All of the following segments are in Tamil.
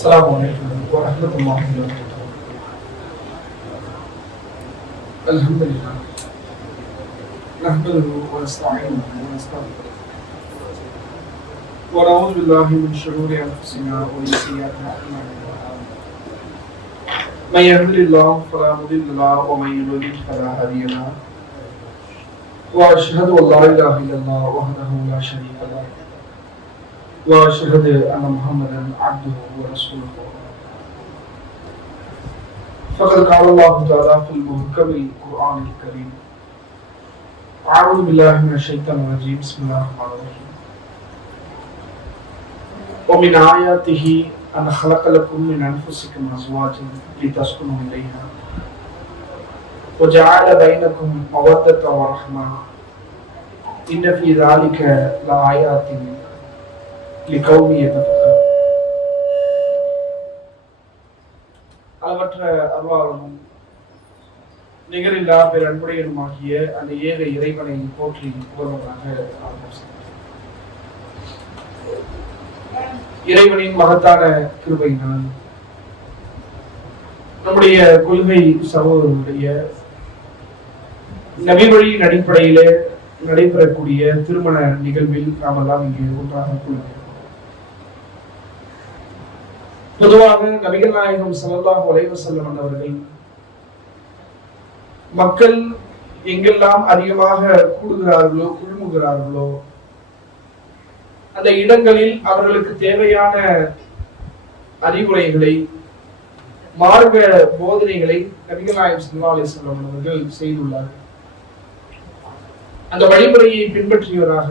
السلام عليكم ورحمة الله وبركاته. الحمد لله نحمده ونستعينه ونستغفره ونعوذ بالله من شرور أنفسنا ومن سيئات أعمالنا. من يهده الله فلا مضل له ومن يضلل فلا هادي له. وأشهد أن لا إله إلا الله وحده لا شريك له وأشهد أن محمدا عبده ورسوله. فقد قال الله تعالى في المحكم القرآن الكريم: أعوذ بالله من الشيطان الرجيم. بسم الله الرحمن الرحيم. ومن آياته أن خلق لكم من أنفسكم أزواجا لتسكنوا إليها وجعل بينكم مودة ورحمة إن في ذلك لآيات لقوم يتفكرون. அளவற்ற அருளாளனும் நிகரில்லா பேரன்புடையனுமாகிய அந்த ஏக இறைவனை போற்றி புகழ்வதாக இறைவனின் மகத்தான கிருபையினால் நம்முடைய கொள்கை சகோதரருடைய நபி வழியின் அடிப்படையிலே நடைபெறக்கூடிய திருமண நிகழ்வில் நாமெல்லாம் இங்கே ஒன்றாக கூறுகிறோம். பொதுவாக நபிகள் நாயகம் ஸல்லல்லாஹு அலைஹி வஸல்லம் அவர்கள் மக்கள் எங்கெல்லாம் அதிகமாக கூடுகிறார்களோ குழுமுகிறார்களோ அந்த இடங்களில் அவர்களுக்கு தேவையான அறிவுரைகளை மார்க்க போதனைகளை நபிகள் நாயகம் ஸல்லல்லாஹு அலைஹி வஸல்லம் அவர்கள் செய்துள்ளார்கள். அந்த வழிமுறையை பின்பற்றியவராக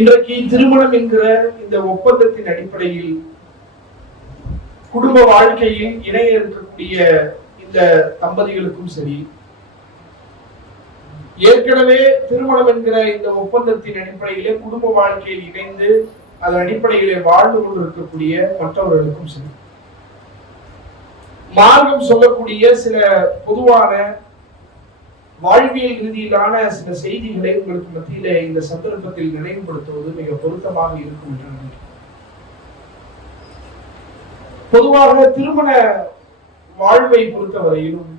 இன்றைக்கு திருமணம் என்கிற இந்த ஒப்பந்தத்தின் அடிப்படையில் குடும்ப வாழ்க்கையில் இணைய இருக்கக்கூடிய இந்த தம்பதிகளுக்கும் சரி, ஏற்கனவே திருமணம் என்கிற இந்த ஒப்பந்தத்தின் அடிப்படையிலே குடும்ப வாழ்க்கையில் இணைந்து அதன் அடிப்படையிலே வாழ்ந்து கொண்டிருக்கக்கூடிய மற்றவர்களுக்கும் சரி, மார்க்கம் சொல்லக்கூடிய சில பொதுவான வாழ்வியல் ரீதியிலான சில செய்திகளை உங்களுக்கு மத்தியிலே இந்த சந்தர்ப்பத்தில் நினைவுபடுத்துவது மிக பொருத்தமாக இருக்கும் என்று நினைக்கிறேன். பொதுவாக திருமண வாழ்வை பொறுத்தவரையிலும்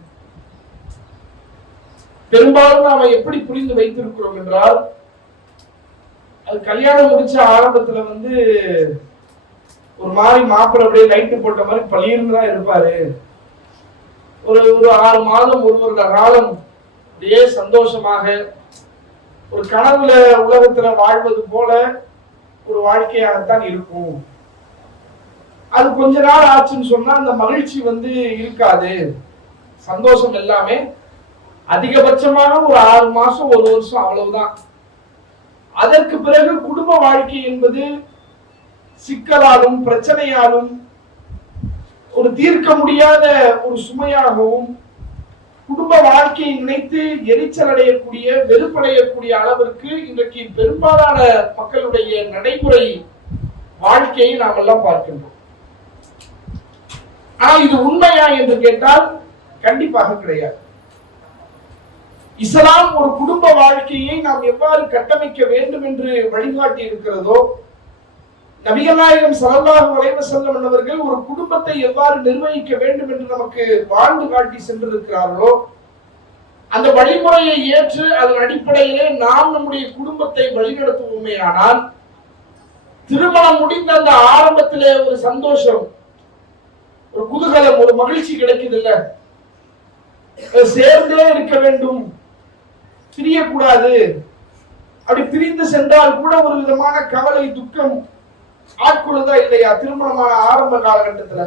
பெரும்பாலும் நாம எப்படி புரிந்து வைத்திருக்கிறோம் என்றால், அது கல்யாணம் முடிச்ச ஆரம்பத்துல ஒரு மாதிரி மாப்பிள்ளை அப்படியே லைட்டு போட்ட மாதிரி பளிர்னு தான் இருப்பாரு. ஒரு 6 மாதம் 1 வருட காலம் அப்படியே சந்தோஷமாக ஒரு கனவுல உலகத்துல வாழ்வது போல ஒரு வாழ்க்கையாகத்தான் இருக்கும். அது கொஞ்ச நாள் ஆச்சுன்னு சொன்னா அந்த மகிழ்ச்சி இருக்காது. சந்தோஷம் எல்லாமே அதிகபட்சமான ஒரு 6 மாசம் 1 வருஷம் அவ்வளவுதான். அதற்கு பிறகு குடும்ப வாழ்க்கை என்பது சிக்கலாலும் பிரச்சனையாலும் ஒரு தீர்க்க முடியாத ஒரு சுமையாகவும், குடும்ப வாழ்க்கையை நினைத்து எரிச்சல் அடையக்கூடிய வெறுப்படையக்கூடிய அளவிற்கு இன்றைக்கு பெரும்பாலான மக்களுடைய நடைமுறை வாழ்க்கையை நாம் எல்லாம் பார்க்கின்றோம். ஆனால் இது உண்மையா என்று கேட்டால் கண்டிப்பாக கிடையாது. இஸ்லாம் ஒரு குடும்ப வாழ்க்கையை நாம் எவ்வாறு கட்டமைக்க வேண்டும் என்று வழிகாட்டி இருக்கிறதோ, நபிகள் நாயகம் ஸல்லல்லாஹு அலைஹி வஸல்லம் அவர்கள் ஒரு குடும்பத்தை எவ்வாறு நிர்வகிக்க வேண்டும் என்று நமக்கு வாழ்ந்து காட்டி சென்றிருக்கிறார்களோ, அந்த வழிமுறையை ஏற்று அதன் அடிப்படையிலே நாம் நம்முடைய குடும்பத்தை வழிநடத்துவோமே ஆனால், திருமணம் முடிந்த அந்த ஆரம்பத்திலே ஒரு சந்தோஷம், ஒரு குதூகலம், ஒரு மகிழ்ச்சி கிடைக்குது இல்ல, சேர்ந்தே இருக்க வேண்டும், பிரியக்கூடாது. அப்படி பிரிந்து சென்றால் கூட ஒரு விதமான கவலை துக்கம் ஆட்கொள்ளுதா இல்லையா? திருமணமான ஆரம்ப காலகட்டத்துல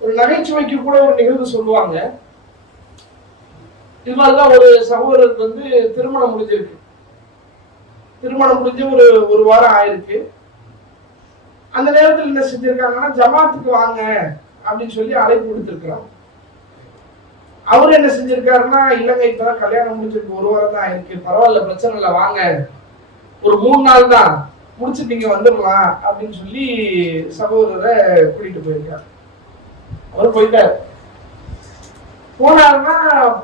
ஒரு நகைச்சுவைக்கு கூட ஒரு நிகழ்வு சொல்லுவாங்க. இது மாதிரிதான் ஒரு சகோதரருக்கு திருமணம் முடிஞ்சிருக்கு. திருமணம் முடிஞ்சு ஒரு வாரம் ஆயிருக்கு. அந்த நேரத்தில் என்ன செஞ்சிருக்காங்கன்னா, ஜமாத்துக்கு வாங்க அப்படின்னு சொல்லி அழைப்பு கொடுத்திருக்கிறாங்க. அவரு என்ன செஞ்சிருக்காருன்னா, இல்லங்க இப்பதான் கல்யாணம் முடிஞ்சிருக்கு, 1 வாரம் தான் ஆயிருக்கு, பரவாயில்ல பிரச்சனை இல்லை, வாங்க ஒரு 3 நாள் தான் முடிச்சுட்டு நீங்க வந்துடலாம் அப்படின்னு சொல்லி சகோதரரை கூட்டிட்டு போயிருக்காரு. அவர் போயிட்டாரு. போனாருன்னா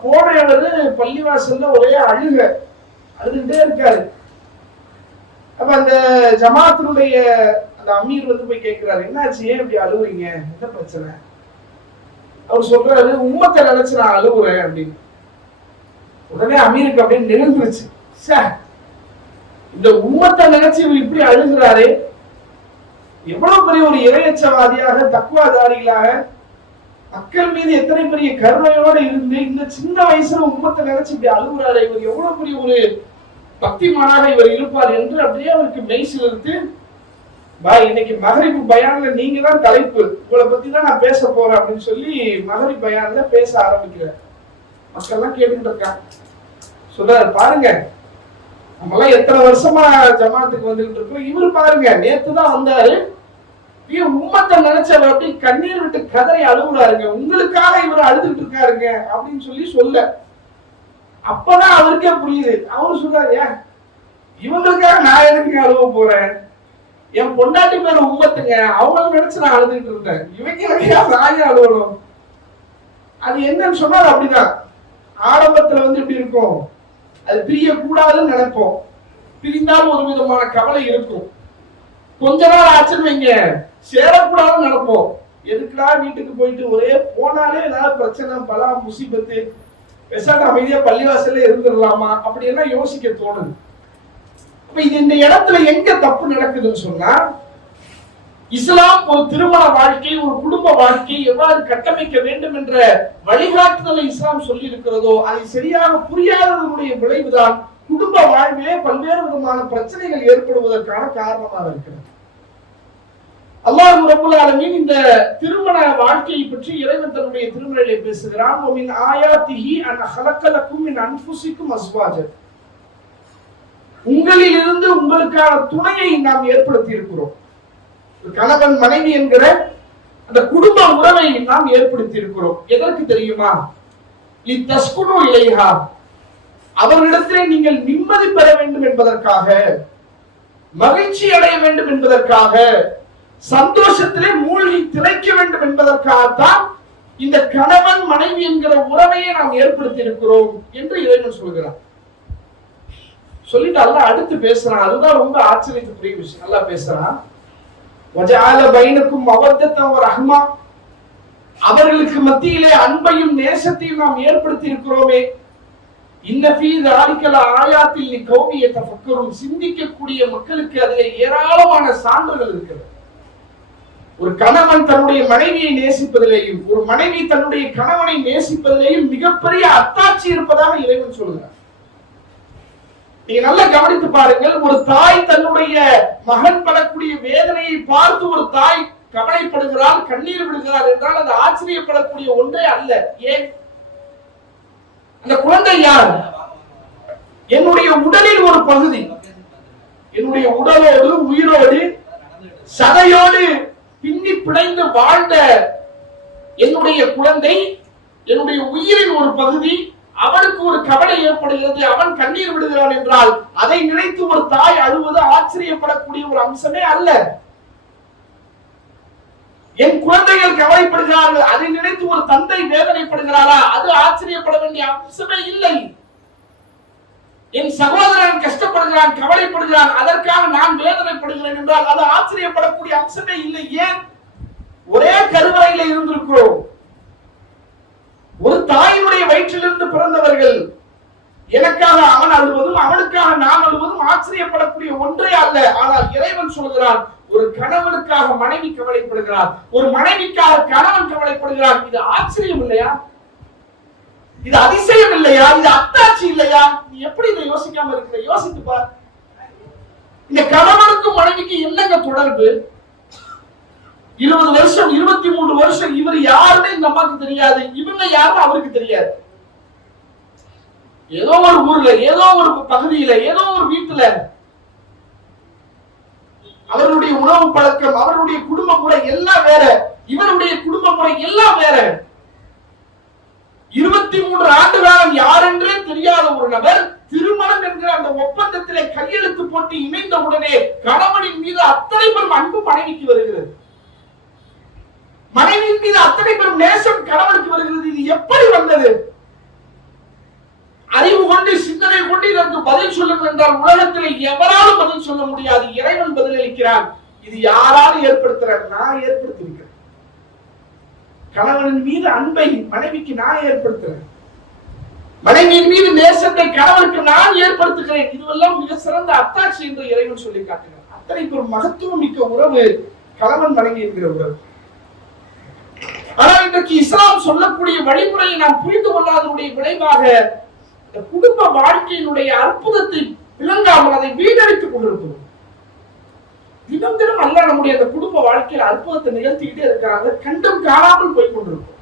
போனவரு பள்ளிவாசல்ல ஒரே அழுதுகிட்டே இருக்காரு. அப்ப அந்த ஜமாத்தினுடைய அந்த அமீர் வந்து போய் கேட்கிறாரு, என்னாச்சு, ஏன் இப்படி அழுவுறீங்க, என்ன பிரச்சனை? அவர் சொல்றாரு, உம்மத்தை நினைச்சு நான் அழுவுறேன் அப்படின்னு. உடனே அமீருக்கு அப்படின்னு நிகழ்ந்துருச்சு, இந்த உம்மத்தை நினைச்சு இவர் இப்படி அழுகிறாரே, எவ்வளவு பெரிய ஒரு இறையச்சவாதியாக தக்குவாதாரிகளாக மக்கள் மீது எத்தனை பெரிய கருணையோடு இருந்து இந்த சின்ன வயசுல உம்மத்தை நினைச்சு இப்படி அழுகுறாரு, இவர் எவ்வளவு பெரிய ஒரு பக்திமானாக இவர் இருப்பார் என்று அப்படியே அவருக்கு மெய் சிலிர்த்து, இன்னைக்கு மகரிப் பயான்ல நீங்க தான் தலைப்பு, உங்களை பத்தி தான் நான் பேச போறேன் அப்படின்னு சொல்லி மகரிப் பயான்ல பேச ஆரம்பிக்கிறார். மக்கள் எல்லாம் கேட்டுட்டு இருக்காங்க. சொல்றாரு, பாருங்க நம்மளாம் எத்தனை வருஷமா ஜமாத்துக்கு வந்துகிட்டு இருக்கோம், இவரு பாருங்க நேத்துதான் வந்தாரு, உம்மத்தை நினைச்சவர் அப்படி கண்ணீர் விட்டு கதறி அழுகுறாருங்க, உங்களுக்காக இவர் அழுதுகிட்டு இருக்காருங்க அப்படின்னு சொல்ல அப்பதான் அவருக்கே புரியுது. அவரு சொல்றாரு, ஏன் இவங்களுக்காக நான் எதுக்கு அழுவ போறேன், என் பொண்டாட்டி மேல உம்மத்துங்க, அவங்கள நினைச்சு நான் அழுதுகிட்டு இருந்தேன், இவங்க நான் அழுவணும். அது என்னன்னு சொன்னா அப்படிதான் ஆரம்பத்துல வந்து இப்படி இருக்கும், அது பிரிய கூடாதுன்னு நினைப்போம், பிரிந்தாலும் ஒரு விதமான கவலை இருக்கும், கொஞ்ச நாள் ஆச்சுன்னு வைங்க சேரக்கூடாதுன்னு நினைப்போம், எதுக்குடா வீட்டுக்கு போயிட்டு ஒரே போனாலே ஏதாவது பிரச்சனை பலா முசிபத்து, பெசாட்ட அமைதியா பள்ளிவாசல்ல இருந்துடலாமா அப்படி எல்லாம் யோசிக்க தோணுது. அப்ப இது இந்த இடத்துல எங்க தப்பு நடக்குதுன்னு சொன்னா, இஸ்லாம் ஒரு திருமண வாழ்க்கை, ஒரு குடும்ப வாழ்க்கை எவ்வாறு கட்டமைக்க வேண்டும் என்ற வழிகாட்டுதலை இஸ்லாம் சொல்லி இருக்கிறதோ அதை சரியாக புரியாததனுடைய விளைவுதான் குடும்ப வாழ்விலே பல்வேறு விதமான பிரச்சனைகள் ஏற்படுவதற்கான காரணமாக இருக்கிறது. அல்லாஹ் ரப்பல் ஆலமீன் இந்த திருமண வாழ்க்கையை பற்றி இறைவன் தன்னுடைய திருமறையிலே பேசுகிறான். வமின் ஆயாத்திஹி அன் ஹலக்கலக்கும் மின் அன்ஃபுசிக்கும் அஸ்வாஜ, உங்களில் இருந்து உங்களுக்கான துணையை நாம் ஏற்படுத்தி இருக்கிறோம். கணவன் மனைவி என்கிற அந்த குடும்ப உறவை நாம் ஏற்படுத்தி இருக்கிறோம். எதற்கு தெரியுமா? லித்தஸ்குனு இலைஹா, அவர்களிடத்திலே நீங்கள் நிம்மதி பெற வேண்டும் என்பதற்காக, மகிழ்ச்சி அடைய வேண்டும் என்பதற்காக, சந்தோஷத்திலே மூழ்கி திளைக்க வேண்டும் என்பதற்காகத்தான் இந்த கணவன் மனைவி என்கிற உறவையை நாம் ஏற்படுத்தி இருக்கிறோம் என்று இறைவன் சொல்கிறார். சொல்லிட்டு அல்லாஹ் அடுத்து பேசுறான், அதுதான் ரொம்ப ஆச்சரியத்துக்குரிய விஷயம். நல்லா பேசுறான், வஜஅல பைனக்கும் மவத்தத்தன் வ ரஹ்மா, அவர்களுக்கு மத்தியிலே அன்பையும் நேசத்தையும் நாம் ஏற்படுத்தி இருக்கிறோமே. இன்ன ஃபீ ஸாலிக லஆயாத்தின் லிகௌமி யதஃபக்கரும், சிந்திக்கக்கூடிய மக்களுக்கு அதிலே ஏராளமான சான்றுகள் இருக்கிறது. ஒரு கணவன் தன்னுடைய மனைவியை நேசிப்பதிலேயும் ஒரு மனைவி தன்னுடைய கணவனை நேசிப்பதிலேயும் மிகப்பெரிய அத்தாட்சி இருப்பதாக இறைவன் சொல்கிறார். நீங்க நல்லா கவனித்து பாருங்கள், ஒரு தாய் தன்னுடைய மகன் படக்கூடிய வேதனையை பார்த்து ஒரு தாய் கவலைப்படுகிறாள், கண்ணீர் விடுகிறாள் என்றால் அது ஆச்சரியப்படக்கூடிய ஒன்றே அல்ல. ஏன்? அந்த குழந்தை யார்? என்னுடைய உடலில் ஒரு பகுதி, என்னுடைய உடலோடு உயிரோடு சதையோடு பின்னி பிணைந்து வாழ்ந்த என்னுடைய குழந்தை, என்னுடைய உயிரின் ஒரு பகுதி, அவனுக்கு ஒரு கவலை ஏற்படுகிறது, அவன் கண்ணீர் விடுகிறான் என்றால் அதை நினைத்து ஒரு தாய் அழுவது ஆச்சரியப்படக்கூடிய ஒரு அம்சமே அல்ல. என் குழந்தைகள் கவலைப்படுகிறார்கள், அதை நினைத்து ஒரு தந்தை வேதனைப்படுகிறாரா, அது ஆச்சரியப்பட வேண்டிய அம்சமே இல்லை. என் சகோதரன் கஷ்டப்படுகிறான், கவலைப்படுகிறான், அதற்காக நான் வேதனைப்படுகிறேன் என்றால் அது ஆச்சரியப்படக்கூடிய அம்சமே இல்லை. ஏன்? ஒரே கருவறையில இருந்திருக்கிறோம், ஒரு தாயினுடைய வயிற்றிலிருந்து பிறந்தவர்கள். எனக்காக அவன் அழுவதும் அவனுக்காக நான் அழுவதும் ஆச்சரியப்படக்கூடிய ஒன்றே அல்ல. ஆனால் இறைவன் சொல்கிறான், ஒரு கணவனுக்காக மனைவி கவலைப்படுகிறார், ஒரு மனைவிக்காக கணவன் கவலைப்படுகிறார். இது ஆச்சரியம் இல்லையா? இது அதிசயம் இல்லையா? இது அத்தாட்சி இல்லையா? நீ எப்படி இதை யோசிக்காம இருக்கிற? யோசித்து பார். இந்த கணவனுக்கும் மனைவிக்கு என்னங்க தொடர்பு? 20 வருஷம் 23 வருஷம் இவர் யாருன்னு இந்த அம்மாக்கு தெரியாது, இவங்க யாருன்னு அவருக்கு தெரியாது. ஏதோ ஒரு ஊர்ல, ஏதோ ஒரு பகுதியில, ஏதோ ஒரு வீட்டுல அவருடைய உணவு பழக்கம், அவருடைய குடும்ப முறை எல்லாம் வேற, இவருடைய குடும்ப முறை எல்லாம் வேற. 23 ஆண்டு காலம் யாரென்றே தெரியாத ஒரு நபர் திருமணம் என்கிற அந்த ஒப்பந்தத்திலே கையெழுத்து போட்டு இணைந்த உடனே கணவனின் மீது அத்தனை பெரும் அன்பு மனைவிக்கு வருகிறது, மனைவியின் மீது அத்தனை பெரும் நேசம் கணவனுக்கு வருகிறது. இது எப்படி வந்தது? அறிவு கொண்டு சிந்தனை கொண்டு இதற்கு பதில் சொல்லும் என்றால் உலகத்தில் எவராலும் பதில் சொல்ல முடியாது. இறைவன் பதிலளிக்கிறான். இது யாராலும் ஏற்படுத்துற? நான் ஏற்படுத்தியிருக்கிறேன். கணவனின் மீது அன்பை மனைவிக்கு நான் ஏற்படுத்துறேன். மனைவியின் மீது நேசத்தை கணவனுக்கு நான் ஏற்படுத்துகிறேன். இதுவெல்லாம் மிக சிறந்த அத்தாட்சி என்று இறைவன் சொல்லி காட்டுகிறார். அத்தனை ஒரு மகத்துவம் மிக்க உறவு கணவன் மனைவி என்கிற உறவு. ஆனால் இன்றைக்கு இஸ்லாம் சொல்லக்கூடிய வழிமுறையை நாம் புரிந்து கொள்ளாதனுடைய விளைவாக இந்த குடும்ப வாழ்க்கையினுடைய அற்புதத்தை விளங்காமல் அதை வீணடித்துக் கொண்டிருக்கிறோம். தினம் தினம் அல்ல நம்முடைய அந்த குடும்ப வாழ்க்கையில் அற்புதத்தை நிகழ்த்திக்கிட்டே இருக்கிறாங்க, கண்டும் காணாமல் போய் கொண்டிருக்கும்.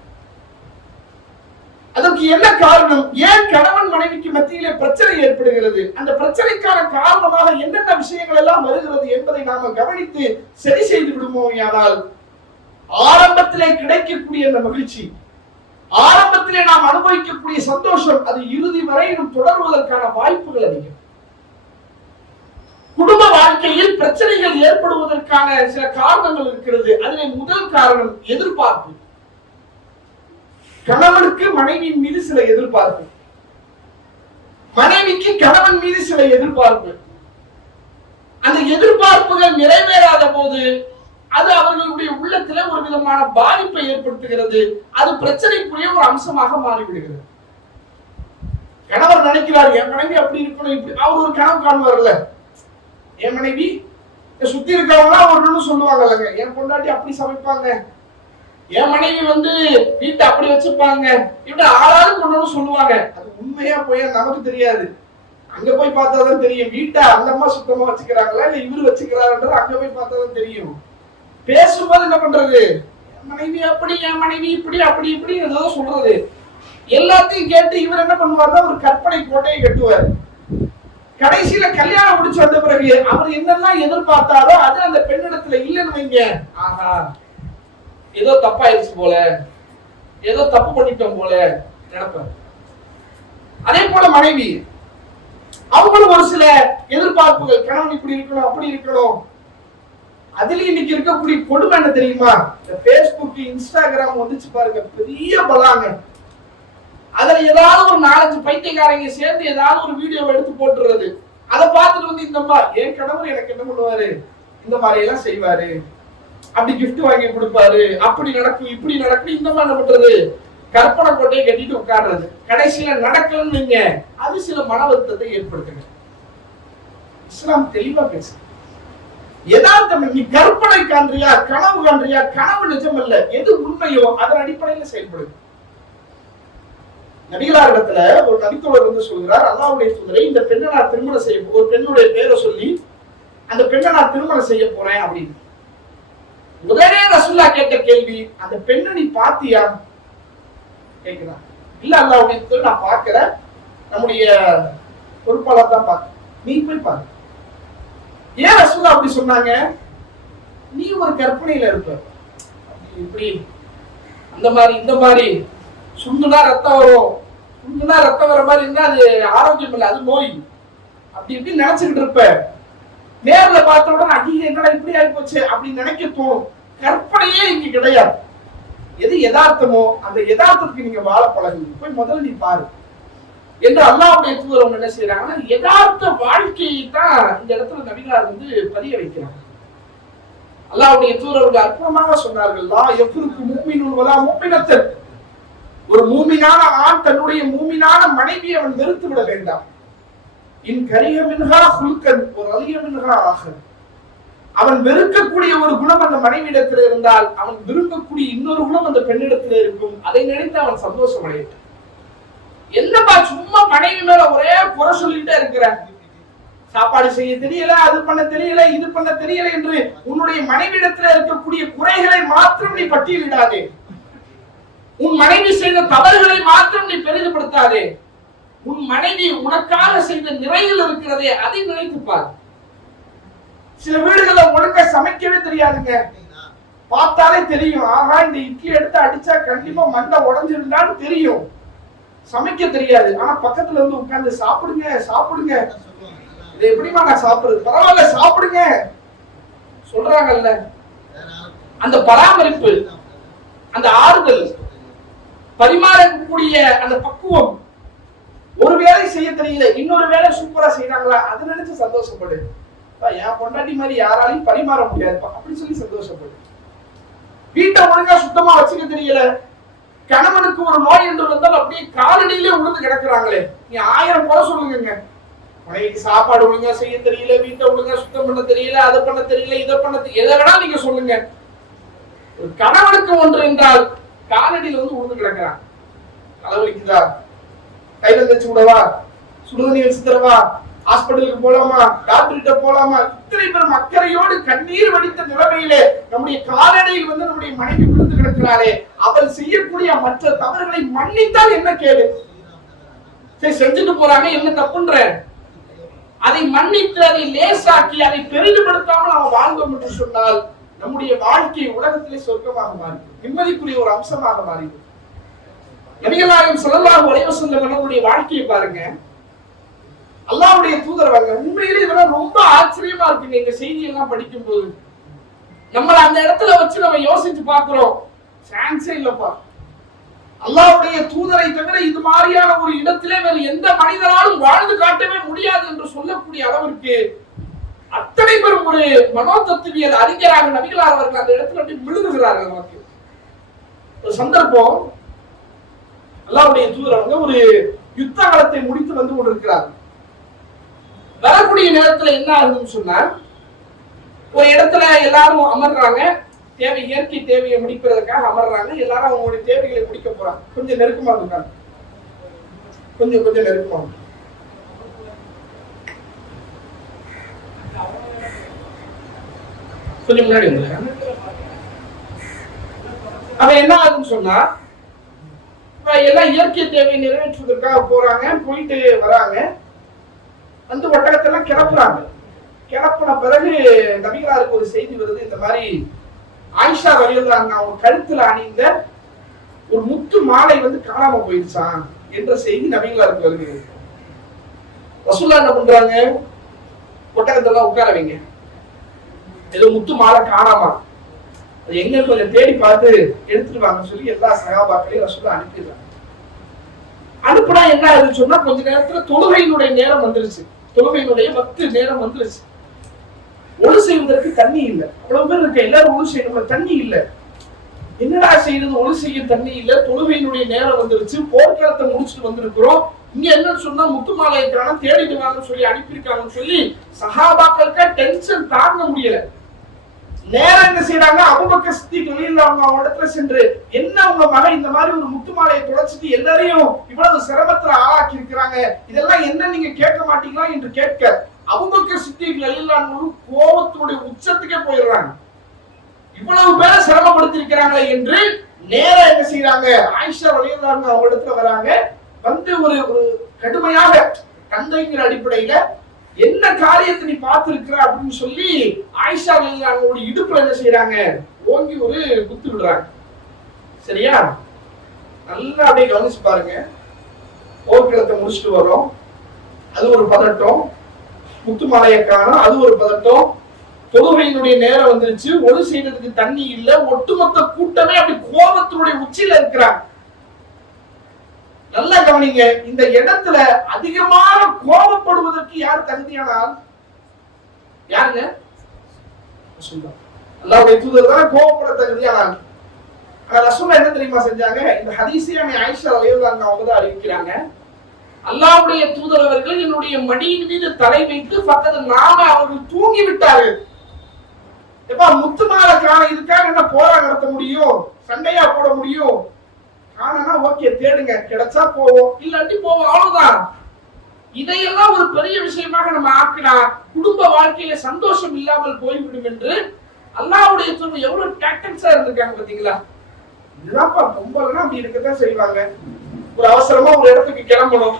அதற்கு என்ன காரணம்? ஏன் கணவன் மனைவிக்கு மத்தியிலே பிரச்சனை ஏற்படுகிறது? அந்த பிரச்சனைக்கான காரணமாக என்னென்ன விஷயங்கள் எல்லாம் வருகிறது என்பதை நாம கவனித்து சரி செய்து விடுவோம். ஆனால் ஆரம்பத்திலே கிடைக்கக்கூடிய அந்த மகிழ்ச்சி, ஆரம்பத்திலே நாம் அனுபவிக்கக்கூடிய சந்தோஷம், அது இறுதி வரை தொடர்வதற்கான வாய்ப்புகள் அதிகம். குடும்ப வாழ்க்கையில் பிரச்சனைகள் ஏற்படுவதற்கான சில காரணங்கள் இருக்கிறது. அதிலே முதல் காரணம் எதிர்பார்ப்பு. கணவனுக்கு மனைவியின் மீது சில எதிர்பார்ப்பு, மனைவிக்கு கணவன் மீது சில எதிர்பார்ப்பு. அந்த எதிர்பார்ப்புகள் நிறைவேறாத போது அது அவர்களுடைய உள்ளத்துல ஒரு விதமான பாதிப்பை ஏற்படுத்துகிறது. அது பிரச்சனைக்குரிய ஒரு அம்சமாக மாறிவிடுகிறது. கணவர் நினைக்கிறார், என் மனைவி அப்படி இருக்கணும், இப்படி. அவர் ஒரு கனவு காணுவார்ல, என் மனைவி சுத்தி இருக்கிறவங்க ஒரு சொல்லுவாங்கல்லங்க, என் பொண்டாட்டி அப்படி சமைப்பாங்க, என் மனைவி வீட்டை அப்படி வச்சுப்பாங்க, இப்படி ஆளாளுக்கு ஒண்ணு சொல்லுவாங்க. அது உண்மையா போய் நமக்கு தெரியாது. அங்க போய் பார்த்தாதான் தெரியும். வீட்டை அந்த அம்மா சுத்தமா வச்சுக்கிறாங்களா இல்ல இவரு வச்சுக்கிறாருன்றது அங்க போய் பார்த்தாதான் தெரியும். பேசும்போது என்ன பண்றது? என் மனைவி அப்படி, என் மனைவி இப்படி, அப்படி இப்படி ஏதோ சொல்றது. எல்லாத்தையும் கேட்டு இவர் என்ன பண்ணுவாருன்னா ஒரு கற்பனை கோட்டையை கட்டுவார். கடைசியில கல்யாணம் முடிச்சு வந்த பிறகு அவர் என்னெல்லாம் எதிர்பார்த்தாரோ அது அந்த பெண்ணிடத்துல இல்லைன்னு வைங்க, ஆஹா ஏதோ தப்பாயிருச்சு போல, ஏதோ தப்பு பண்ணிட்டோம் போல நினைப்பார். அதே போல மனைவி அவங்களும் ஒரு சில எதிர்பார்ப்புகள், கணவன் இப்படி இருக்கணும், அப்படி இருக்கணும். அதுல இன்னைக்கு இருக்கக்கூடிய கொடுமை என்ன தெரியுமா? இந்த பேஸ்புக், இன்ஸ்டாகிராம் வந்துச்சு பாருங்க, பெரிய பலாங்க. அதுல ஏதாவது ஒரு 4-5 பைத்தியக்காரங்க சேர்ந்து ஏதாவது ஒரு வீடியோ எடுத்து போட்டுறது. அதை பார்த்துட்டு இந்த மாதிரி என் கணவர் எனக்கு என்ன பண்ணுவாரு, இந்த மாதிரி எல்லாம் செய்வாரு, அப்படி கிஃப்ட் வாங்கி கொடுப்பாரு, அப்படி நடக்கும், இப்படி நடக்கும், இந்த மாதிரி பண்றது, கற்பனை கோட்டையை கட்டிட்டு உட்கார்றது. கடைசியில நடக்கலன்னு நீங்க அது சில மன வருத்தத்தை ஏற்படுத்துங்க. இஸ்லாம் தெளிவா பேசு. யதார்த்தம், நீ கற்பனை காண்றியா, கனவு காண்றியா, கனவு நிஜம் அல்ல, எது உண்மையோ அதன் அடிப்படையில் செயல்படுது. நபிகளாரிடத்துல ஒரு நபித்தோழர் சொல்கிறார், அல்லாஹ்வுடைய தூதரே, இந்த பெண்ணை நான் திருமணம் செய்ய, ஒரு பெண்ணுடைய பேரை சொல்லி அந்த பெண்ணை நான் திருமணம் செய்ய போறேன் அப்படின்னு. உடனே ரசூலுல்லாஹ் கேட்ட கேள்வி, அந்த பெண்ணை நீ பாத்தியா கேட்கிறான். இல்ல அல்லாஹ்வுடைய தூதர், நான் பார்க்கிறேன், நம்முடைய பொறுப்பாளர் தான் பார்க்க, நீ போய் பாரு. ஏன் ரசூலுல்லாஹ் அப்படி சொன்னாங்க? நீ ஒரு கற்பனையில இருப்ப, இப்படி அந்த மாதிரி இந்த மாதிரி சுண்டுனா ரத்தம் வரும், சுண்டுனா ரத்தம் வர மாதிரி இருந்தா அது ஆரோக்கியம் இல்லை, அது நோய், அப்படி இப்படி நினைச்சுக்கிட்டு இருப்ப. நேர்ல பார்த்த உடனே அதிக என்னடா இப்படி ஆகி போச்சு அப்படின்னு நினைக்க தோணும். கற்பனையே இங்க கிடையாது. எது யதார்த்தமோ அந்த யதார்த்தத்துக்கு நீங்க வாழ பழகுங்க, போய் முதல்ல நீ பாரு என்று அல்லாஹ்வுடைய தூதர் என்ன செய்யறாங்கன்னா யதார்த்த வாழ்க்கையை தான் இந்த இடத்துல நபிகளார் பதிய வைக்கிறாங்க. அல்லாஹ்வுடைய தூதர் அற்புதமாக சொன்னார்கள், லா யஃப்ருக்கு முஃமினுன் வலா முஃமினத்தன், ஒரு மூமினான ஆண் தன்னுடைய மூமினான மனைவியை அவன் வெறுத்து விட வேண்டாம். இன் கரிஹ மின்ஹா ஹுல்கன் வ ரலிய மின்ஹா ஆஹர், அவன் வெறுக்கக்கூடிய ஒரு குணம் அந்த மனைவியிடத்தில் இருந்தால் அவன் விரும்பக்கூடிய இன்னொரு குணம் அந்த பெண்ணிடத்தில் இருக்கும். அதை நினைத்து அவன் சந்தோஷம் அடையட்டும். என்னப்பா சும்மா மனைவி மேல ஒரே குறை சொல்லிட்டே இருக்கிற, சாப்பாடு செய்ய தெரியல, அது பண்ண தெரியல, இது பண்ண தெரியல என்று உன்னுடைய மனைவியிடத்தில் இருக்கக்கூடிய குறைகளை மாத்திரம் நீ பட்டியலிடாதே. உன் மனைவி செய்த தவறுகளை மாத்திரம் நீ பெரிதுபடுத்தாதே. உன் மனைவி உனக்காக செய்த நிறையில் இருக்கிறதே அதை நினைத்துப்பார். சில வீடுகள்ல ஒழுங்கா சமைக்கவே தெரியாதுங்க, பார்த்தாலே தெரியும், ஆஹா இந்த இட்லி எடுத்து அடிச்சா கண்டிப்பா மண்டை உடஞ்சிருந்தான்னு தெரியும். சமைக்க தெரியாது, ஆனா பக்கத்துல உட்கார்ந்து சாப்பிடுங்க சாப்பிடுங்க, இது எப்படிமா நான் சாப்பிடுறது, பரவாயில்ல சாப்பிடுங்க சொல்றாங்கல்ல. அந்த பராமரிப்பு, அந்த ஆறுதல், பரிமாறக்கூடிய அந்த பக்குவம், ஒரு வேலை செய்ய தெரியல இன்னொரு வேலை சூப்பரா செய்யறாங்களா அதை நினைச்சு சந்தோஷப்படு. என் பொண்டாட்டி மாதிரி யாராலையும் பரிமாற முடியாதுப்பா அப்படி சொல்லி சந்தோஷப்படு. வீட்டை ஒழுங்கா சுத்தமா வச்சுக்க தெரியல, கணவனுக்கு ஒரு நோய் என்று வந்தால் அப்படியே காலடியிலே உழுந்து கிடக்குறாங்களே, நீ 1000 குறை சொல்லுங்க. மனைவிக்கு சாப்பாடு ஒழுங்கா செய்ய தெரியல, வீட்டை ஒழுங்கா சுத்தம் பண்ண தெரியல, அதை பண்ண தெரியல, இதை பண்ண தெரியல, எதை வேணா நீங்க சொல்லுங்க. ஒரு கணவனுக்கு ஒன்று என்றால் காலடியில வந்து உழுந்து கிடக்குறான். தலைவலிக்குதா, கையில தச்சு விடவா, சுடுதண்ணி வச்சு தரவா, ஹாஸ்பிட்டலுக்கு போலாமா, டாக்டர்கிட்ட போலாமா, இத்தனை பேரும் அக்கறையோடு கண்ணீர் வடித்த நிலைமையிலே நம்முடைய காலடியில் வந்து நம்முடைய மனைவி விழுந்து கிடக்கிறாரே, அவள் செய்யக்கூடிய மற்ற தவறுகளை மன்னித்தால் என்ன கேடு? சரி செஞ்சுட்டு போறாங்க, என்ன தப்புன்ற? அதை மன்னித்து அதை லேசாக்கி அதை பெரிதுபடுத்தாமல் அவன் வாழ்ந்தோம் என்று சொன்னால் நம்முடைய வாழ்க்கை உலகத்திலே சொர்க்கமாக மாறி நிம்மதிக்குரிய ஒரு அம்சமாக மாறி. நபிகள் நாயகம் ஸல்லல்லாஹு அலைஹி வஸல்லம் நம்முடைய வாழ்க்கையை பாருங்க. அல்லாஹ்வுடைய தூதர் வாங்க, உண்மையிலே இதெல்லாம் ரொம்ப ஆச்சரியமா இருக்குங்க. இந்த செய்தியெல்லாம் படிக்கும் போது நம்மள அந்த இடத்துல வச்சு நம்ம யோசிச்சு பார்க்கிறோம், சான்ஸே இல்லப்பா. அல்லாஹ்வுடைய தூதரை தவிர இது மாதிரியான ஒரு இடத்திலே வேறு எந்த மனிதனாலும் வாழ்ந்து காட்டவே முடியாது என்று சொல்லக்கூடிய அளவிற்கு அத்தனை பேரும் ஒரு மனோதத்துவியல் அறிஞராக நபிகளார் அவர்கள் அந்த இடத்துல அப்படி விழுகுகிறார்கள். நமக்கு ஒரு சந்தர்ப்பம், அல்லாஹ்வுடைய தூதர் அவங்க ஒரு யுத்த காலத்தை முடித்து வந்து கொண்டிருக்கிறார். வரக்கூடிய நேரத்துல என்ன ஆகுதுன்னு சொன்னா, ஒரு இடத்துல எல்லாரும் அமர்றாங்க, தேவை இயற்கை தேவையை முடிப்பதற்காக அமர்றாங்க. எல்லாரும் அவங்களுடைய தேவைகளை முடிக்க போறாங்க. கொஞ்சம் நெருக்கமா இருக்காங்க, கொஞ்சம் நெருக்கமா. கொஞ்சம் முன்னாடி வந்து அவன் என்ன ஆகுதுன்னு சொன்னா, எல்லாம் இயற்கை தேவையை நிறைவேற்றுவதற்காக போறாங்க. போயிட்டு வராங்க, வந்து ஒட்டகத்தெல்லாம் கிளப்புறாங்க. கிளப்புன பிறகு நபிகளாருக்கு ஒரு செய்தி வருது, இந்த மாதிரி ஆயிஷா ரலியல்லாஹு அன்ஹா அவங்க கழுத்துல அணிந்த ஒரு முத்து மாலை வந்து காணாம போயிடுச்சான் என்ற செய்தி நபிகளாருக்கு வருகிறது. ரசூலுல்லாஹ் என்ன பண்றாங்க, ஒட்டகத்தெல்லாம் உட்கார வைங்க, ஏதோ முத்து மாலை காணாமா, அது எங்க கொஞ்சம் தேடி பார்த்து எடுத்துட்டு வாங்கன்னு சொல்லி எல்லா சகாபாக்களையும் ரசூலுல்லாஹ் அனுப்பிடுறாங்க. அனுப்புனா என்ன ஆகுதுன்னு சொன்னா, கொஞ்ச நேரத்துல தொழுகையினுடைய நேரம் வந்துருச்சு, தொழுகையினுடைய வக்து நேரம் வந்துருச்சு. ஒழு செய்வதற்கு தண்ணி இல்லை, அவ்வளவு பேர் இருக்க, எல்லாரும் ஒழு செய்யணும், தண்ணி இல்லை. என்னடா செய்யறது, ஒழு செய்ய தண்ணி இல்லை, தொழுகையினுடைய நேரம் வந்துருச்சு, போர்க்களத்தை முடிச்சுட்டு வந்திருக்கிறோம், இங்க என்னன்னு சொன்னா முத்துமாலை இருக்கிறாங்க, தேடிட்டு வாங்கன்னு சொல்லி அனுப்பியிருக்காங்கன்னு சொல்லி சஹாபாக்களுக்கு டென்ஷன் தாங்க முடியல. நேரம் என்ன செய்யறாங்க, அபூபக்கர் சித்திக் ரலியல்லாஹு அன்ஹு அவங்க இடத்துல சென்று, என்ன உங்க மகன் இந்த மாதிரி ஒரு முத்துமாலையை தொலைச்சிட்டு எல்லாரையும் இவ்வளவு சிரமத்துல ஆளாக்கி இருக்கிறாங்க, இதெல்லாம் என்ன நீங்க கேட்க மாட்டீங்களா என்று கேட்க, அபூபக்கர் சித்திக் ரலியல்லாஹு அன்ஹு கோபத்தினுடைய உச்சத்துக்கே போயிடுறாங்க. இவ்வளவு பேரை சிரமப்படுத்தி இருக்கிறாங்களே என்று நேரம் என்ன செய்யறாங்க, ஆயிஷா ரலியல்லாஹு அன்ஹா அவங்க இடத்துல வராங்க. வந்து ஒரு கடுமையாக தந்தைங்கிற அடிப்படையில என்ன காரியத்தை நீ பார்த்திருக்கிற அப்படின்னு சொல்லி ஆயிஷா ரலியல்லாஹு அன்ஹா இடுப்புல என்ன செய்யறாங்க, ஓங்கி ஒரு குத்து விடுறாங்க. சரியா, நல்லா அப்படியே கவனிச்சு பாருங்க. போர்க்களத்தை முடிச்சுட்டு வரோம், அது ஒரு பதட்டம், முத்து மாலையை காணோம், அது ஒரு பதட்டம், தொழுகையினுடைய நேரம் வந்துருச்சு, ஒழு செய்யறதுக்கு தண்ணி இல்ல, ஒட்டுமொத்த கூட்டமே அப்படி கோபத்தினுடைய உச்சியில இருக்கிறாங்க. நல்லா கவனிங்க, இந்த இடத்துல அதிகமாக கோபப்படுவதற்கு யார் தகுதியான ஆள்? யாருங்க? அல்லாஹ்வுடைய தூதர் தான் கோபப்பட தகுதியான ஆள். ரசூலுல்லாஹ் என்ன தெரியுமா செஞ்சாங்க, இந்த ஹதீஸை ஆயிஷா ரலியல்லாஹு அன்ஹா அவங்க தான் அறிவிக்கிறாங்க. அல்லாஹ்வுடைய தூதர் அவர்கள் என்னுடைய மடியின் மீது தலை வைத்து பக்கத்தில் நாம அவர்கள் தூங்கி விட்டார்கள். எப்ப முத்துமாலை காண, இதுக்காக என்ன போராட்டம் நடத்த முடியும், சண்டையா போட முடியும்? ஆனா ஓகே, தேடுங்க, கிடைச்சா போவோம், இல்லாட்டி போவோம், அவ்வளவுதான். இதையெல்லாம் ஒரு பெரிய விஷயமாக நம்ம ஆக்கினா குடும்ப வாழ்க்கையில சந்தோஷம் இல்லாமல் போய்விடும் என்று அல்லாஹ்வுடைய தூதர் எவ்வளவு டாக்டிக்ஸா இருந்திருக்காங்க பாத்தீங்களா? இதுதான்ப்பா பொம்பளைனா அப்படி இருக்கத்தான் செய்வாங்க. ஒரு அவசரமா ஒரு இடத்துக்கு கிளம்பணும்,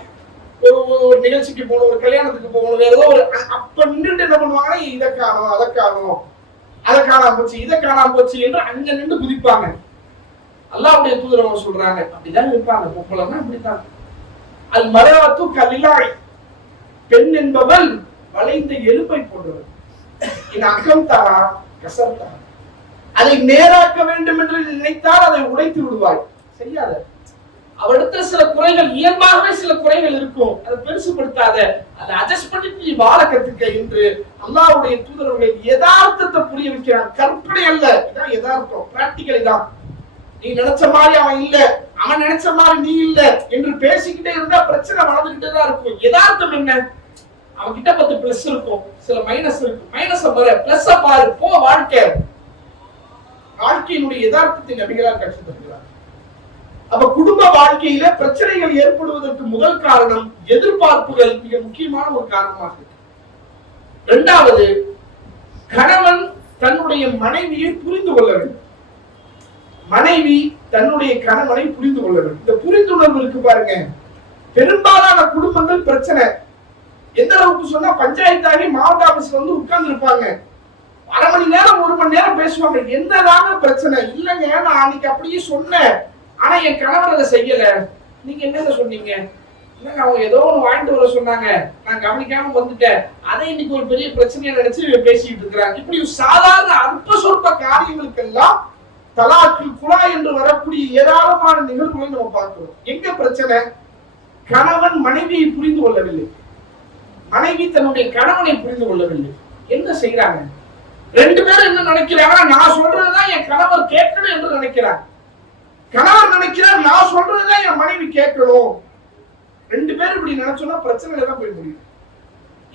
ஒரு நிகழ்ச்சிக்கு போகணும், ஒரு கல்யாணத்துக்கு போகணும், வேற ஏதோ ஒரு, அப்ப நின்றுட்டு என்ன பண்ணுவாங்கன்னா, இதை காணும், அதை காணும், அதை காணாம போச்சு, இதை காணாம போச்சு என்று அங்க நின்று குதிப்பாங்க. அல்லாஹ்வுடைய தூதர் அவங்க சொல்றாங்க, அப்படிதான் இருப்பாங்க பொம்பளைனா, அப்படித்தான். அல் மரஅத்து கல்லிலாய், பெண் என்பவள் வளைந்த எலும்பை போன்றவள். இந்த அக்கம் தாரா கசர்த்தா, அதை நேராக்க வேண்டும் என்று நினைத்தால் அதை உடைத்து விடுவாய், செய்யாத. அவரிடத்துல சில குறைகள், இயல்பாகவே சில குறைகள் இருக்கும், அதை பெருசுபடுத்தாத, அதை அட்ஜஸ்ட் பண்ணிட்டு நீ வாழ கத்துக்க என்று அல்லாஹ்வுடைய தூதரவர்கள் யதார்த்தத்தை புரிய வைக்கிறார். கற்பனை அல்ல, இதான் யதார்த்தம், பிராக்டிகல் தான். நீ நினைச்ச மாதிரி அவன் இல்ல, அவன் நினைச்ச மாதிரி நீ இல்ல என்று பேசிக்கிட்டே இருந்தா பிரச்சனை வளர்ந்துகிட்டே தான் இருக்கும். யதார்த்தம் என்ன? அவன் கிட்ட 10 பிளஸ் இருக்கும், சில மைனஸ் இருக்கும். மைனஸ பாரு, பிளஸ் பாரு, போ. வாழ்க்கையினுடைய யதார்த்தத்தை நபிகளால் கற்றுத் தருகிறார். அப்ப குடும்ப வாழ்க்கையில பிரச்சனைகள் ஏற்படுவதற்கு முதல் காரணம் எதிர்பார்ப்புகள் மிக முக்கியமான ஒரு காரணமாக இருக்கு. இரண்டாவது, கணவன் தன்னுடைய மனைவியை புரிந்து கொள்ள வேண்டும். மனைவி தன்னுடைய கணவனை புரிந்து கொள்ள வேண்டும். இந்த புரிந்துணர்வு இருக்கு பாருங்க, பெரும்பாலான குடும்பங்கள் பிரச்சனை. எந்த அளவுக்கு சொன்னா, பஞ்சாயத்தாகி மாவட்ட ஆபீஸ்ல வந்து உட்கார்ந்து இருப்பாங்க, அரை மணி நேரம் 1 மணி நேரம் பேசுவாங்க. என்னதாங்க பிரச்சனை? இல்லைங்க, நான் அன்னைக்கு அப்படியே சொன்னேன், ஆனா என் கணவர் அதை செய்யல. நீங்க என்ன சொன்னீங்க? இல்லைங்க, அவங்க ஏதோ ஒண்ணு வாங்கிட்டு வர சொன்னாங்க, நான் கவனிக்காம வந்துட்டேன். அதை இன்னைக்கு ஒரு பெரிய பிரச்சனையா நினைச்சு பேசிட்டு இருக்கிறாங்க. இப்படி சாதாரண அற்ப சொற்ப காரியங்களுக்கெல்லாம் தலாக்கில் குலா என்று வரக்கூடிய ஏராளமான நிகழ்வுகளை நம்ம பார்க்கிறோம். எங்க பிரச்சனை? கணவன் மனைவியை புரிந்து கொள்ளவில்லை, மனைவி தன்னுடைய கணவனை புரிந்து கொள்ளவில்லை. என்ன செய்யறாங்க? 2 பேரும் என்ன நினைக்கிறாங்க? நான் சொல்றதுதான் என் கணவர் கேட்கணும் என்று நினைக்கிறாங்க. கணவர் நினைக்கிறார், நான் சொல்றதுதான் என் மனைவி கேட்கணும். 2 பேரும் இப்படி நினைச்சோம்னா பிரச்சனை தான் போய் முடியும்.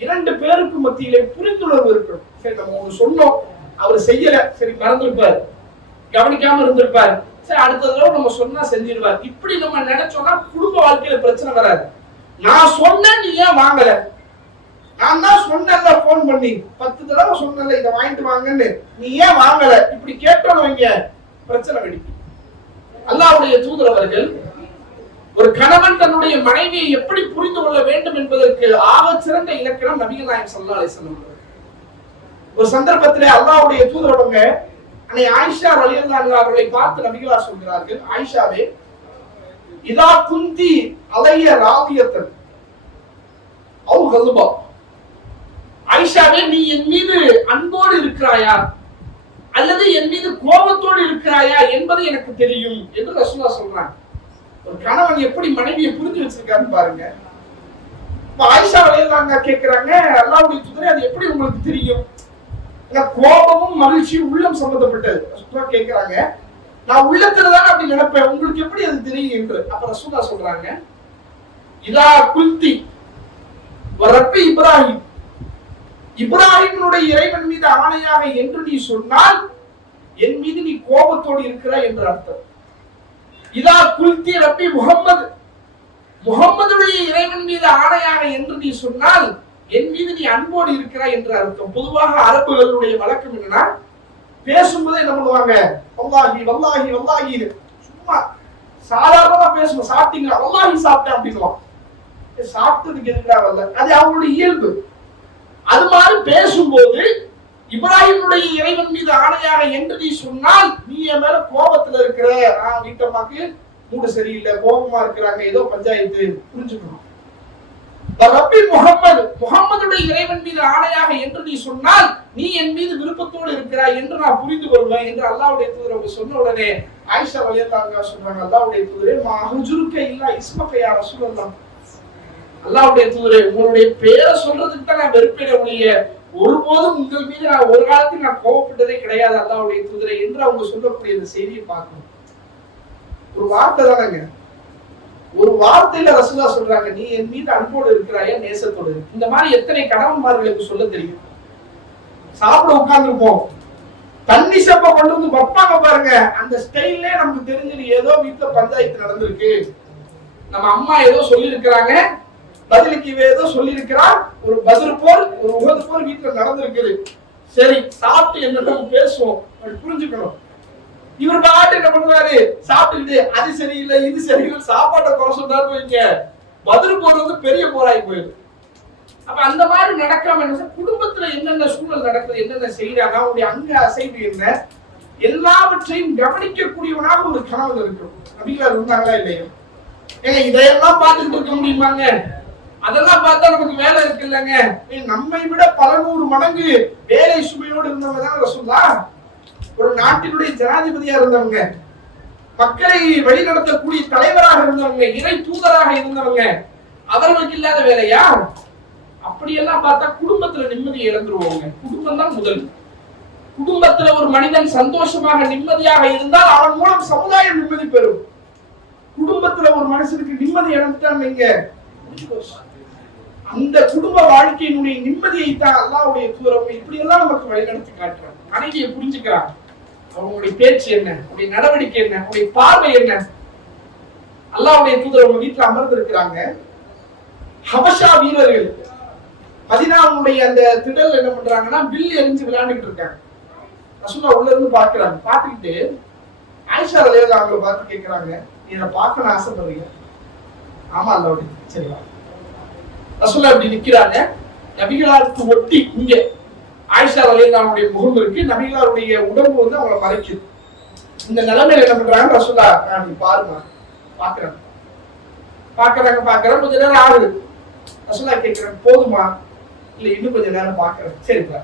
2 பேருக்கு மத்தியிலே புரிந்துணர்வு இருக்கணும். சரி, நம்ம ஒண்ணு சொன்னோம், அவர் செய்யல, சரி மறந்துருப்பாரு, கவனிக்காம இருந்திருப்பாரு, சரி அடுத்த தடவை நம்ம சொன்னா செஞ்சிருவார். இப்படி நம்ம நினைச்சோம்னா குடும்ப வாழ்க்கையில பிரச்சனை வராது. நான் சொன்னேன், நீ ஏன் வாங்கல? நான் தான் சொன்னேன்ல, போன் பண்ணி 10 தடவை சொன்னேன்ல இதை வாங்கிட்டு வாங்கன்னு, நீ ஏன் வாங்கல? இப்படி கேட்டோம் வைங்க, பிரச்சனை வெடிக்கும். அல்லாஹ்வுடைய தூதர் அவர்கள் ஒரு கணவன் தன்னுடைய மனைவியை எப்படி புரிந்து கொள்ள வேண்டும் என்பதற்கு ஆக சிறந்த இலக்கணம் நபிகள் நாயகம் ஸல்லல்லாஹு அலைஹி வஸல்லம். ஒரு சந்தர்ப்பத்திலே அல்லாஹ்வுடைய தூதர் அவங்க அன்னை ஆயிஷா ரலியல்லாஹு அன்ஹா அவர்களை பார்த்து நபிகளார் சொல்கிறார்கள், ஆயிஷாவே, இதா குந்தி அலைய ராதியத்தன் அவ் கல்பா, ஆயிஷாவே, நீ என் மீது அன்போடு இருக்கிறாயா அல்லது என் மீது கோபத்தோடு இருக்கிறாயா என்பது எனக்கு தெரியும் என்று ரசூலுல்லாஹ் சொல்றாங்க. ஒரு கணவன் எப்படி மனைவியை புரிஞ்சு வச்சிருக்காருன்னு பாருங்க. ஆயிஷா ரலியல்லாஹு கேக்குறாங்க, அல்லாஹ்வுடைய தூதரே, அது எப்படி உங்களுக்கு தெரியும்? கோபமும் மகிழ்ச்சியும் உள்ளம் சம்பந்தப்பட்டது. ரசூலுல்லாஹ் கேக்குறாங்க, நான் உள்ளத்துல தான் அப்படி நினைப்பேன், உங்களுக்கு எப்படி அது தெரியும் என்று. அப்ப ரசூலுல்லாஹ் சொல்றாங்க, இதா குல்தி வரப்பி இப்ராஹிம், இப்ராஹிமுடைய இறைவன் மீது ஆணையாக என்று நீ சொன்னால் என் மீது நீ கோபத்தோடு இருக்கிறாய் என்று அர்த்தம். இதா குல்தி ரப்பி முஹம்மது, முஹம்மதுடைய இறைவன் மீது ஆணையாக என்று நீ சொன்னால் என் மீது நீ அன்போடு இருக்கிறாய் என்று அர்த்தம். பொதுவாக அரபுகளுடைய வழக்கம் என்னன்னா, பேசும்போது என்ன பண்ணுவாங்க, வல்லாஹி வல்லாஹி வல்லாஹி, சும்மா சாதாரணமா பேசுவோம். சாப்பிட்டீங்களா? வல்லாஹி சாப்பிட்டேன் அப்படின்னுவான். சாப்பிட்டதுக்கு எதுக்காக வரல, அது அவங்களுடைய இயல்பு. அது மாதிரி பேசும்போது இப்ராஹிமுடைய இறைவன் மீது ஆணையாக என்று நீ சொன்னால் நீ என் மேல கோபத்துல இருக்கிற, வீட்டம்மாக்கு மூடு சரியில்லை, கோபமா இருக்கிறாங்க, ஏதோ பஞ்சாயத்து, புரிஞ்சுக்கணும். ரப்பி முஹம்மது, முஹம்மதுடைய இறைவன் மீது ஆணையாக என்று நீ சொன்னால் நீ என் மீது விருப்பத்தோடு இருக்கிறாய் என்று நான் புரிந்து கொள்வேன் என்று அல்லாஹ்வுடைய தூதர் அவங்க சொன்ன உடனே ஆயிஷா ரலியல்லாஹு அன்ஹா சொல்றாங்க, அல்லாஹ்வுடைய தூதரே, மா ஹுஜுருக இல்லா இஸ்மக யா ரசூலல்லாஹ், அல்லாஹ்வுடைய தூதரே, உங்களுடைய பேரை சொல்றதுக்கு தான் நான் வெறுப்பேனே ஒழிய ஒருபோதும் உங்கள் மீது நான் ஒரு காலத்தில் நான் கோபப்பட்டதே கிடையாது அல்லாஹ்வுடைய தூதரே என்று அவங்க சொல்லக்கூடிய இந்த செய்தியை பார்க்கணும். ஒரு வார்த்தை தானங்க, ஒரு வார்த்தையில ரசூலுல்லாஹ் சொல்றாங்க, நீ என் மீது அன்போடு இருக்கிறாயா, நேசத்தோடு. இந்த மாதிரி எத்தனை கணவன்மார்களுக்கு சொல்ல தெரியும்? சாப்பிட உட்கார்ந்துருப்போம், தண்ணி செப்ப கொண்டு வந்து வைப்பாங்க பாருங்க, அந்த ஸ்டைல்லே நமக்கு தெரிஞ்சது ஏதோ வீட்டுல பஞ்சாயத்து நடந்திருக்கு, நம்ம அம்மா ஏதோ சொல்லி இருக்கிறாங்க, பதிலுக்கு ஏதோ சொல்லி இருக்கிறார், ஒரு பதில் போர், ஒரு உகது போர் வீட்டுல நடந்திருக்குது. சரி, சாப்பிட்டு என்ன பேசுவோம், புரிஞ்சுக்கணும். இவர் பாட்டு என்ன பண்ணுவாரு, சாப்பிட்டுக்கிட்டு அது சரியில்லை இது சரியில்லை சாப்பாட்டை குறை சொன்னாரு வைங்க, பதில் போடுறது பெரிய போராகி போயிடும். அப்ப அந்த மாதிரி நடக்காம என்ன, குடும்பத்துல என்னென்ன சூழல் நடக்குது, என்னென்ன செய்யறாங்க, அவங்களுடைய அங்க அசைவு என்ன, எல்லாவற்றையும் கவனிக்கக்கூடியவனாக ஒரு கணவன் இருக்கும். நபிகளார் இருந்தாங்களா இல்லையா? ஏங்க இதையெல்லாம் பார்த்துட்டு இருக்க முடியுமாங்க? அதெல்லாம் பார்த்தா நமக்கு வேலை இருக்கு இல்லைங்க. நம்மை விட பல 100 மடங்கு வேலை சுமையோடு இருந்தவங்க தான் ரசூலுல்லாஹ். ஒரு நாட்டினுடைய ஜனாதிபதியா இருந்தவங்க, மக்களை வழிநடத்தக்கூடிய தலைவராக இருந்தவங்க, இறை தூதராக இருந்தவங்க, அவர்களுக்கு இல்லாத வேலையா? அப்படியெல்லாம் பார்த்தா குடும்பத்துல நிம்மதியை இழந்துருவோங்க. குடும்பம் தான் முதல். குடும்பத்துல ஒரு மனிதன் சந்தோஷமாக நிம்மதியாக இருந்தால் அவன் மூலம் சமுதாயம் நிம்மதி பெறும். குடும்பத்துல ஒரு மனுஷனுக்கு நிம்மதி இழந்துட்டான் நீங்க, அந்த குடும்ப வாழ்க்கையினுடைய நிம்மதியை தான் அல்லாஹ்வுடைய தூதர் இப்படி எல்லாம் நமக்கு வழிநடத்தி காட்டுறாங்க. மனைவியை புரிஞ்சுக்கிறாங்க, அவங்களுடைய பேச்சு என்ன, அவங்களுடைய நடவடிக்கை என்ன, அவங்களுடைய பார்வை என்ன. அல்லாஹ்வுடைய தூதர் அவங்க வீட்டுல அமர்ந்து இருக்கிறாங்க. ஹபஷா வீரர்கள் மதீனாவுடைய அந்த திடல் என்ன பண்றாங்கன்னா வில் எரிஞ்சு விளையாண்டுகிட்டு இருக்காங்க. ரசூலுல்லாஹ் உள்ள இருந்து பாக்குறாங்க. பாத்துக்கிட்டு ஆயிஷா ரலியல்லாஹு அவங்களை பார்த்து கேட்கிறாங்க, இதை பார்க்கணும்னு ஆசைப்படுறீங்க? ஆமா அல்லாஹ்வுடைய சரிவா. ரசூலுல்லாஹ் இப்படி நிக்கிறாங்க. நபிகளாருக்கு ஒட்டி இங்க ஆயிஷா ரலியல்லாஹுடைய முகம் இருக்கு, நபிகளாருடைய உடம்பு வந்து அவங்களை மறைக்குது. இந்த நிலைமையில என்ன பண்றாங்க? ரசூலுல்லாஹ் நீ பாருங்க. பாக்குறாங்க கொஞ்ச நேரம் ஆகுது. ரசூலுல்லாஹ் கேட்கிறாங்க, போதுமா? இல்ல இன்னும் கொஞ்ச நேரம் பாக்குறேன். சரிப்பா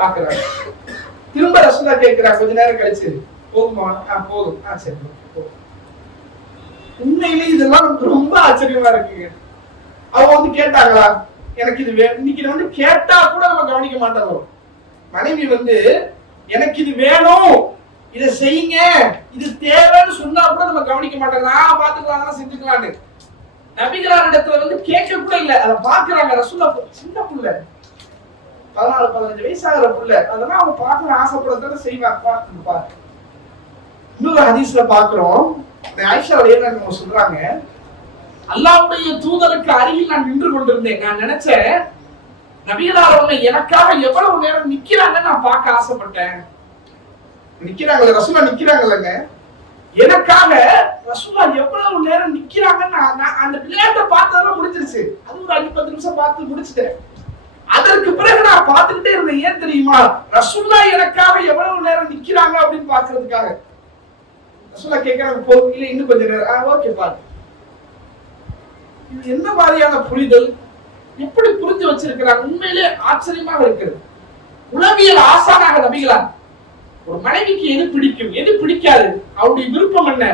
பாக்குறாங்க. திரும்ப ரசூலுல்லாஹ் கேட்கிறாங்க கொஞ்ச நேரம் கழிச்சு, போதுமா? போதும். சரி. உண்மையிலே இதெல்லாம் ரொம்ப ஆச்சரியமா இருக்குங்க. அவங்க வந்து கேட்டாங்களா, எனக்கு இது வேணும்? இன்னைக்கு வந்து கேட்டா கூட நம்ம கவனிக்க மாட்டோம். மனைவி வந்து எனக்கு இது வேணும், இதை செய்யுங்க, இது தேவைன்னு சொன்னா கூட நம்ம கவனிக்க மாட்டோம். பாத்துக்கலாம், செஞ்சுக்கலான்னு. நபிகளார் இடத்துல வந்து கேட்க கூட இல்ல, அதை பாக்குறாங்க. ரசூலுல்லாஹ் சின்ன புள்ள, 14-15 வயசாகிற புள்ள, அதெல்லாம் அவங்க பார்க்க ஆசைப்படத்தான செய்வாங்க. இன்னொரு ஹதீஸ்ல பாக்குறோம், ஆயிஷா ரலியல்லாஹு சொல்றாங்க, அல்லாஹ்வுடைய தூதருக்கு அருகில் நான் நின்று கொண்டிருந்தேன். நான் நினைச்சேன் நபிகளார் அவங்க எனக்காக எவ்வளவு நேரம் நிக்கிறாங்கன்னு நான் பார்க்க ஆசைப்பட்டேன். நிக்கிறாங்களே ரசூலுல்லாஹ் நிக்கிறாங்கல்லங்க, எனக்காக ரசூலுல்லாஹ் எவ்வளவு நேரம் நிக்கிறாங்கன்னு அந்த விளையாட்டை பார்த்ததெல்லாம் முடிஞ்சிருச்சு. அது ஒரு 5-10 நிமிஷம் பார்த்து முடிச்சிட்டேன். அதற்கு பிறகு நான் பார்த்துக்கிட்டே இருந்தேன். ஏன் தெரியுமா? ரசூலுல்லாஹ் எனக்காக எவ்வளவு நேரம் நிக்கிறாங்க அப்படின்னு பாக்குறதுக்காக. ரசூலுல்லாஹ் கேட்கறாங்க, போதும் இல்ல இன்னும் கொஞ்ச நேரம். ஓகே பாரு. இது என்ன மாதிரியான புரிதல், எப்படி புரிஞ்சு வச்சிருக்கிறாங்க? உண்மையிலே ஆச்சரியமாக இருக்கிறது. உளவியல் ஆசானாக நபிகளார் ஒரு மனைவிக்கு எது பிடிக்கும், எது பிடிக்காது, அவருடைய விருப்பம் என்ன,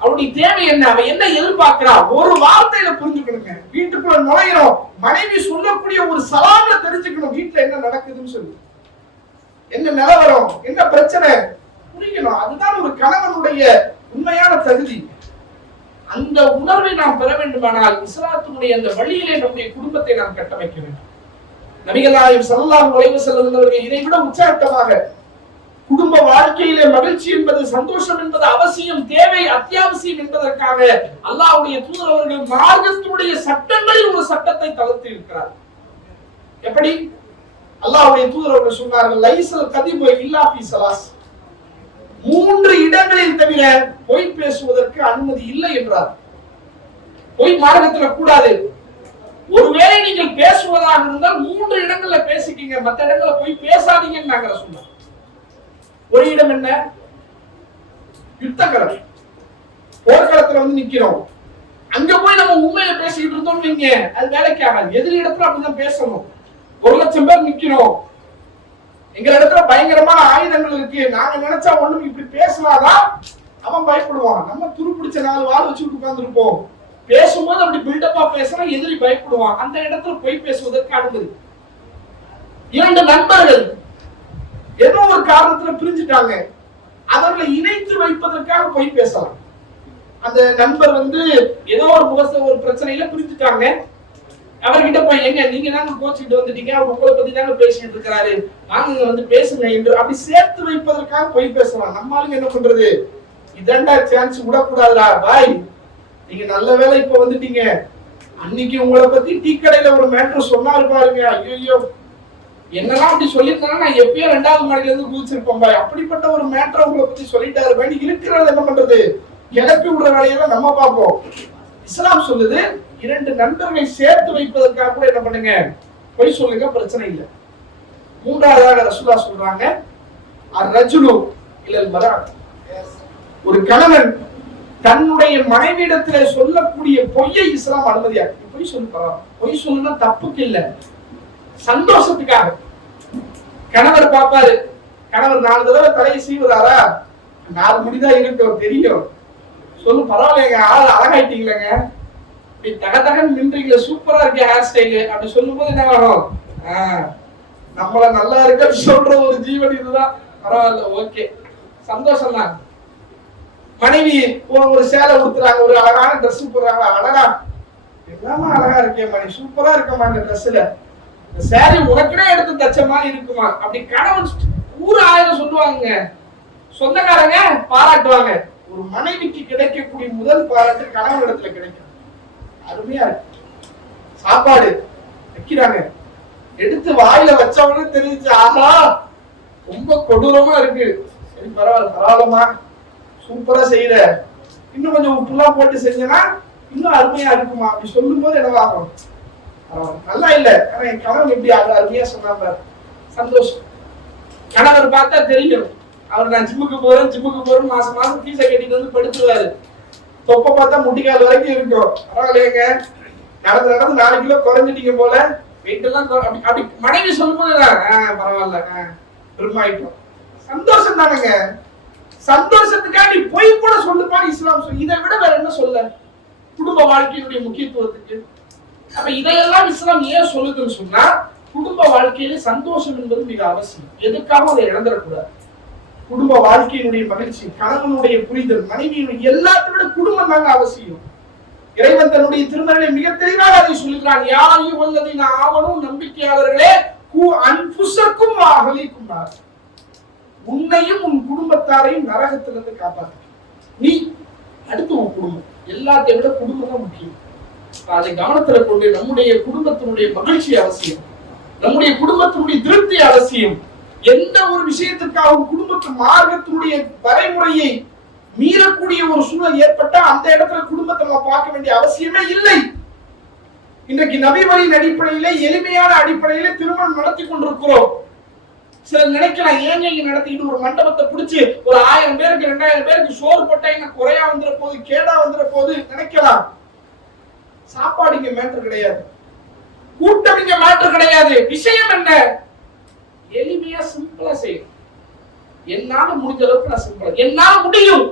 அவருடைய தேவை என்ன, அவ என்ன எதிர்பார்க்கிறா, ஒரு வார்த்தையில புரிஞ்சுக்கணுங்க. வீட்டுக்குள்ள நுழையிறோம், மனைவி சொல்லக்கூடிய ஒரு சலாம்ல தெரிஞ்சுக்கணும் வீட்டுல என்ன நடக்குதுன்னு சொல்லி, என்ன நிலவரம், என்ன பிரச்சனை புரியணும். அதுதான் ஒரு கணவனுடைய உண்மையான தகுதி. அந்த உணர்வை நாம் பெற வேண்டுமானால் இஸ்லாத்தினுடைய அந்த வழியிலே நம்முடைய குடும்பத்தை நாம் கட்டமைக்க வேண்டும். நபிகள் நாயகம் ஸல்லல்லாஹு அலைஹி வஸல்லம் அவர்கள் இதை விட உற்சாகமாக குடும்ப வாழ்க்கையிலே மகிழ்ச்சி என்பது, சந்தோஷம் என்பது அவசியம், தேவை, அத்தியாவசியம் என்பதற்காக அல்லாஹ்வுடைய தூதர் அவர்கள் மார்க்கத்தினுடைய சட்டங்களில் ஒரு சட்டத்தை தளர்த்தி இருக்கிறார். எப்படி? அல்லாஹ்வுடைய தூதர் அவர்கள் சொன்னார்கள், லைஸல் கதிபு இல்லா ஃபீ ஸலாஸ், 3 இடங்களில் தவிர பொய் பேசுவதற்கு அனுமதி இல்லை என்றார். பொய் மார்க்கத்துல கூடாது. ஒருவேளை நீங்கள் பேசுவதாக இருந்தால் 3 இடங்கள்ல பேசிக்கீங்க, மற்ற இடங்கள்ல போய் பேசாதீங்கன்னு நாங்க சொன்னோம். ஒரு இடம் என்ன? யுத்தகலம், போர்க்களத்துல வந்து நிக்கிறோம். அங்க போய் நம்ம உண்மையை பேசிட்டு இருந்தோம் நீங்க, அது வேலைக்கு ஆகாது. எதிரி இடத்துல அப்படிதான் பேசணும். 1,00,000 பேர் நிக்கிறோம், எங்க இடத்துல பயங்கரமான ஆயுதங்கள் இருக்கு, நாங்க நினைச்சா ஒண்ணும் இப்படி பேசலாதான் அவன் பயப்படுவான். நம்ம துரு பிடிச்ச 4 வாள் வச்சுட்டு உட்கார்ந்து இருப்போம். பேசும்போது அப்படி பில்டப்பா பேசினா எதிரி பயப்படுவான். அந்த இடத்துல போய் பேசுவதற்கு அனுமதி. 2 நண்பர்கள் ஏதோ ஒரு காரணத்துல பிரிஞ்சுட்டாங்க, அவர்களை இணைத்து வைப்பதற்காக போய் பேசலாம். அந்த நண்பர் வந்து ஏதோ ஒரு பிரச்சனையில பிரிஞ்சுட்டாங்க, அவர்கிட்ட போய் எங்க நீங்க தாங்க கோச்சிட்டு வந்துட்டீங்க, அவர் உங்களை பத்தி தாங்க பேசிட்டு இருக்கிறாரு, வாங்க வந்து பேசுங்க என்று அப்படி சேர்த்து வைப்பதற்காக போய் பேசலாம். நம்மளுக்கு என்ன பண்றது, இதண்டா சான்ஸ் விடக்கூடாதுடா பாய், நீங்க நல்ல வேலை இப்ப வந்துட்டீங்க, அன்னைக்கு உங்களை பத்தி டீ கடையில ஒரு மேட்டர் சொன்னாரு பாருங்க, ஐயோ என்னெல்லாம் அப்படி சொல்லியிருந்தாலும் நான் எப்பயோ 2வது மாடியில இருந்து குதிச்சிருப்போம் பாய், அப்படிப்பட்ட ஒரு மேட்டர் உங்களை பத்தி சொல்லிட்டாரு பாய், இருக்கிறது என்ன பண்றது, கிளப்பி விடுற வேலையெல்லாம் நம்ம பார்ப்போம். இஸ்லாம் சொல்லுது 2 நண்பர்களை சேர்த்து வைப்பதற்காக கூட என்ன பண்ணுங்க, போய் சொல்லுங்க, பிரச்சனை இல்லை. 3வதாக ரசூலுல்லாஹ் சொல்றாங்க, அர்-ரஜுலு இலல் மர்அத், ஒரு கணவன் தன்னுடைய மனைவியிடத்திலே சொல்லக்கூடிய பொய்யை இஸ்லாம் அனுமதியாக்கு. பொய் சொல்லுப்பா, பொய் சொல்லுனா தப்புக்கு இல்ல, சந்தோஷத்துக்காக. கணவர் பாப்பாரு, கணவர் 4 தடவை தலையை சீவுறாரா, 4 முடிதான் இருக்கும் தெரியும். சொல்லு பரவாயில்லைங்க, ஆள் அழகாயிட்டீங்களேங்க, இப்படி தகதகன்னு நின்றீங்களே, சூப்பரா இருக்கு ஹேர் ஸ்டைலு அப்படி சொல்லும் போது என்ன ஆகும்? நம்மள நல்லா இருக்க சொல்ற ஒரு ஜீவன் இதுதான். பரவாயில்ல, ஓகே, சந்தோஷம் தான். மனைவி ஒரு சேலை உடுத்துறாங்க, ஒரு அழகான ட்ரெஸ் போடுறாங்க, அழகா எல்லாமே அழகா இருக்கே மணி, சூப்பரா இருக்கமா இந்த ட்ரெஸ்ல, இந்த சேரீ உனக்குனே எடுத்து தச்ச மாதிரி இருக்குமா அப்படி கணவன் ஊர் 1000 சொல்லுவாங்க, சொந்தக்காரங்க பாராட்டுவாங்க. ஒரு மனைவிக்கு கிடைக்கக்கூடிய முதல் பாராட்டு கணவன் இடத்துல கிடைக்கும். அருமையா இருக்கு. சாப்பாடு வைக்கிறாங்க, எடுத்து வாயில வச்சவனே தெரிஞ்சு, ஆஹா ரொம்ப கொடூரமா இருக்கு, சரி பரவாயில்ல பரவாயில்லமா, சூப்பரா செய்யற, இன்னும் கொஞ்சம் உப்புலாம் போட்டு செஞ்சனா இன்னும் அருமையா இருக்குமா அப்படி சொல்லும் போது என்னவாகும்? நல்லா இல்ல, ஆனா என் கணவன் எப்படி அருமையா சொன்னாங்க, சந்தோஷம். கணவர் பார்த்தா தெரியும், அவர் நான் ஜிம்முக்கு போறேன் மாசம் மாசம் ஃபீஸை கட்டிட்டு வந்து படுத்துருவாரு. தொப்பை பார்த்தா முட்டிக்கால் வரைக்கும் இருக்கும். பரவாயில்லையங்க, நடந்து 4 கிலோ குறைஞ்சிட்டீங்க போல, வெயிட் எல்லாம் அப்படி மனைவி சொல்லும் போது பரவாயில்ல பெருமாயிட்டோம். சந்தோஷம் தானுங்க. சந்தோஷத்துக்காக நீ பொய் கூட சொல்லுப்பான்னு இஸ்லாம் சொல்லி, இதை விட வேற என்ன சொல்ல குடும்ப வாழ்க்கையினுடைய முக்கியத்துவத்துக்கு? அப்ப இதையெல்லாம் இஸ்லாம் ஏன் சொல்லுதுன்னு சொன்னா, குடும்ப வாழ்க்கையில சந்தோஷம் என்பது மிக அவசியம். எதுக்காக அதை இழந்துடக்கூடாது. குடும்ப வாழ்க்கையினுடைய மகிழ்ச்சி, கணவனுடைய புரிதல், மனைவியினுடைய எல்லாத்தை விட குடும்பம் தாங்க அவசியம். இறைவன் தன்னுடைய திருமறையை மிக தெளிவாக அதை சொல்லுகிறான். யாரையும் வல்லதை நான் ஆவணும் நம்பிக்கையாளர்களே அன்புசக்கும் அகலிக்கும், உன்னையும் உன் குடும்பத்தாரையும் நரகத்திலிருந்து காப்பாற்று. நீ அடுத்து உன் குடும்பம், எல்லாத்தையும் விட குடும்பம் தான் முக்கியம். அதை கவனத்துல கொண்டு நம்முடைய குடும்பத்தினுடைய மகிழ்ச்சி அவசியம், நம்முடைய குடும்பத்தினுடைய திருப்தி அவசியம். எந்த ஒரு விஷயத்துக்காகவும் குடும்பத்து மார்க்கத்தினுடைய வரைமுறையை மீறக்கூடிய ஒரு சூழல் ஏற்பட்டா அந்த இடத்துல குடும்பத்தை நம்ம பார்க்க வேண்டிய அவசியமே இல்லை. இன்றைக்கு நபி வழியின் அடிப்படையிலே, எளிமையான அடிப்படையிலே திருமணம் நடத்தி கொண்டிருக்கிறோம். சிலர் நினைக்கலாம், ஏங்க இங்க நடத்திட்டு ஒரு மண்டபத்தை பிடிச்சு ஒரு 1000 பேருக்கு 2000 பேருக்கு சோறு போட்டா இங்க குறையா வந்துற போது, கேடா வந்துற போது நினைக்கலாம். சாப்பாடு இங்க மேட்டர் கிடையாது, கூட்டம் இங்க மேட்டர் கிடையாது. விஷயம் என்ன? எளிமையா சிம்பிளா செய்யும். என்னால முடிஞ்ச அளவுக்கு நான் சிம்பிளா, என்னால முடியும்.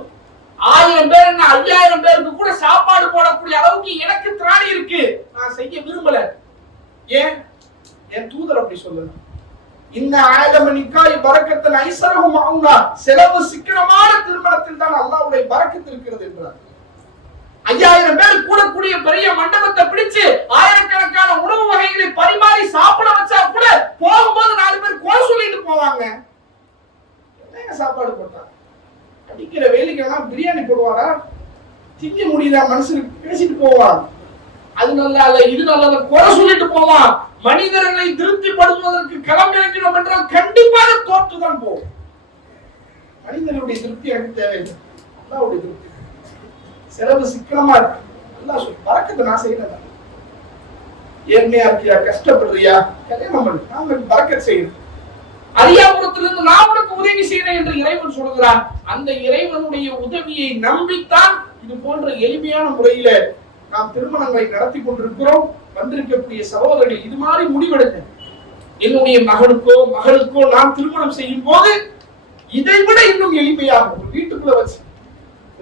1000 பேர் என்ன 5000 பேருக்கு கூட சாப்பாடு போடக்கூடிய அளவுக்கு எனக்கு திராணி இருக்கு, நான் செய்ய விரும்பல. ஏன்? என் தூதர் அப்படி சொல்லணும். இந்த ஆயதமனிக்காய் பரக்கத்தில் ஐசரகும் ஆகுனா, செலவு சிக்கனமான திருமணத்தில் தான் அல்லாஹ்வுடைய பரக்கத்து இருக்கிறது என்றார். 5000 பேர் கூடக்கூடிய பெரிய மண்டபத்தை பிடிச்சு ஆயிரக்கணக்கான உணவு வகைகளை பரிமாறி சாப்பிட வச்சா கூட போகும்போது 4 பேர் கோல சொல்லிட்டு போவாங்க. என்னங்க சாப்பாடு போட்டா? அடிக்கிற வேலைக்கெல்லாம் பிரியாணி போடுவாரா? திங்க முடியுதா மனுஷனுக்கு பேசிட்டு போவான். அது நல்லா இல்ல, இது நல்லா குறை சொல்லிட்டு போவான். மனிதர்களை திருப்திப்படுத்துவதற்கு களமிறங்கினோம் என்றால் கண்டிப்பாக தோற்றுதான் போகும். மனிதனுடைய திருப்தி எனக்கு தேவையில்லை, அல்லாஹ்வுடைய திருப்தி. செலவு சிக்கனமா இருக்கு, நல்லா சொல்லு, பறக்கத்தை நான் செய்யறேன். ஏழ்மையா இருக்கியா, கஷ்டப்படுறியா, கல்யாணம் பண்ணு, நான் உங்களுக்கு பறக்கத் செய்யறேன். அரியாபுரத்திலிருந்து நான் உனக்கு உதவி செய்யறேன் என்று இறைவன் சொல்கிறான். அந்த இறைவனுடைய உதவியை நம்பித்தான் இது போன்ற எளிமையான முறையில நாம் திருமணங்களை நடத்தி கொண்டிருக்கிறோம். வந்திருக்கக்கூடிய சகோதரர்கள் இது மாதிரி முடிவெடுங்க. என்னுடைய மகளுக்கோ நாம் திருமணம் செய்யும் போது இதை விட இன்னும் எளிமையாக ஒரு வீட்டுக்குள்ள வச்சு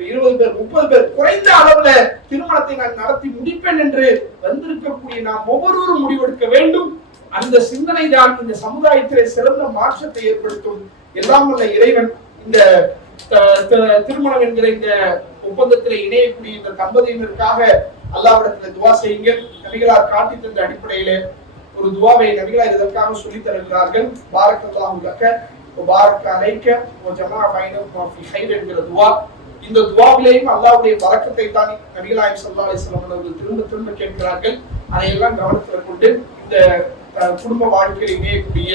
20 பேர் 30 பேர் குறைந்த அளவுல திருமணத்தை நான் நடத்தி முடிப்பேன் என்று வந்திருக்கக்கூடிய நாம் ஒவ்வொருவரும் முடிவெடுக்க வேண்டும். அந்த சிந்தனை தான் இந்த சமுதாயத்திலே சிறந்த மாற்றத்தை ஏற்படுத்தும். எல்லாம் உள்ள இறைவன் இந்த திருமணம் என்கிற இந்த ஒப்பந்தத்திலே இணையக்கூடிய இந்த தம்பதியினருக்காக அல்லாஹ்விடத்தில் துவா செய்யுங்கள். நபிகளார் காட்டி தந்த அடிப்படையிலே ஒரு துவாவை நபிகளார் இதற்காக சொல்லித் தருகிறார்கள். பாரக்கல்லாஹு லக்க வ பாரக்க அலைக்க வ ஜமா பைனகுமா ஃபீ கைர் என்கிற துவா. இந்த துவாவிலேயும் அல்லாஹ்வுடைய பரக்கத்தை தான் நபிகளார் ஸல்லல்லாஹு அலைஹி வஸல்லம் அவர்கள் திரும்ப திரும்ப கேட்கிறார்கள். அதையெல்லாம் கவனத்தில் கொண்டு இந்த குடும்ப வாழ்க்கையில் இணையக்கூடிய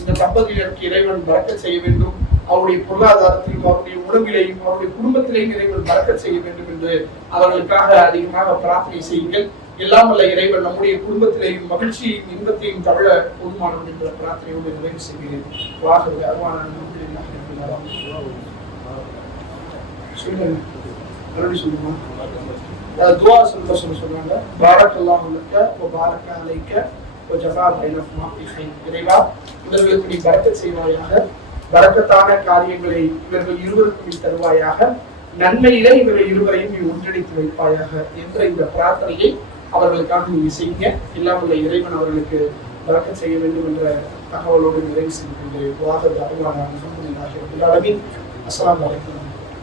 இந்த தம்பதியினருக்கு இறைவன் பரக்கத் செய்ய வேண்டும். அவருடைய பொருளாதாரத்திலும் அவருடைய உணவிலையும் அவருடைய குடும்பத்திலேயும் இறைவன் பரக்கத் செய்ய வேண்டும் என்று அவர்களுக்காக அதிகமாக பிரார்த்தனை செய்யுங்கள். எல்லாம் வல்ல இறைவன் நம்முடைய குடும்பத்திலேயும் மகிழ்ச்சியையும் இன்பத்தையும் தவழ போதுமானது என்ற பிரார்த்தனையோடு நிறைவு செய்கிறேன். சொல்லுமா துவா சொல்றாங்க. பாரக்கல்லாஹு லக்க வ பாரக்க அலைக்க வ ஜஸா பைனகுமா ஃபீ கைர். இறைவா இவர்களுக்கு நீ பரக்கத் செய்வாயாக, பரக்கத்தான காரியங்களை இவர்கள் இருவருக்கும் தருவாயாக, நன்மையிலே இவர்கள் இருவரையும் நீ ஒன்றிணைத்து வைப்பாயாக என்ற இந்த பிரார்த்தனையை அவர்களுக்காக நீங்க செய்யுங்க. எல்லாம் உள்ள இறைவன் அவர்களுக்கு பரக்கத் செய்ய வேண்டும் என்ற தகவலோடு நிறைவு செய்து கொண்டு வாகன அஸ்ஸலாமு அலைக்கும்.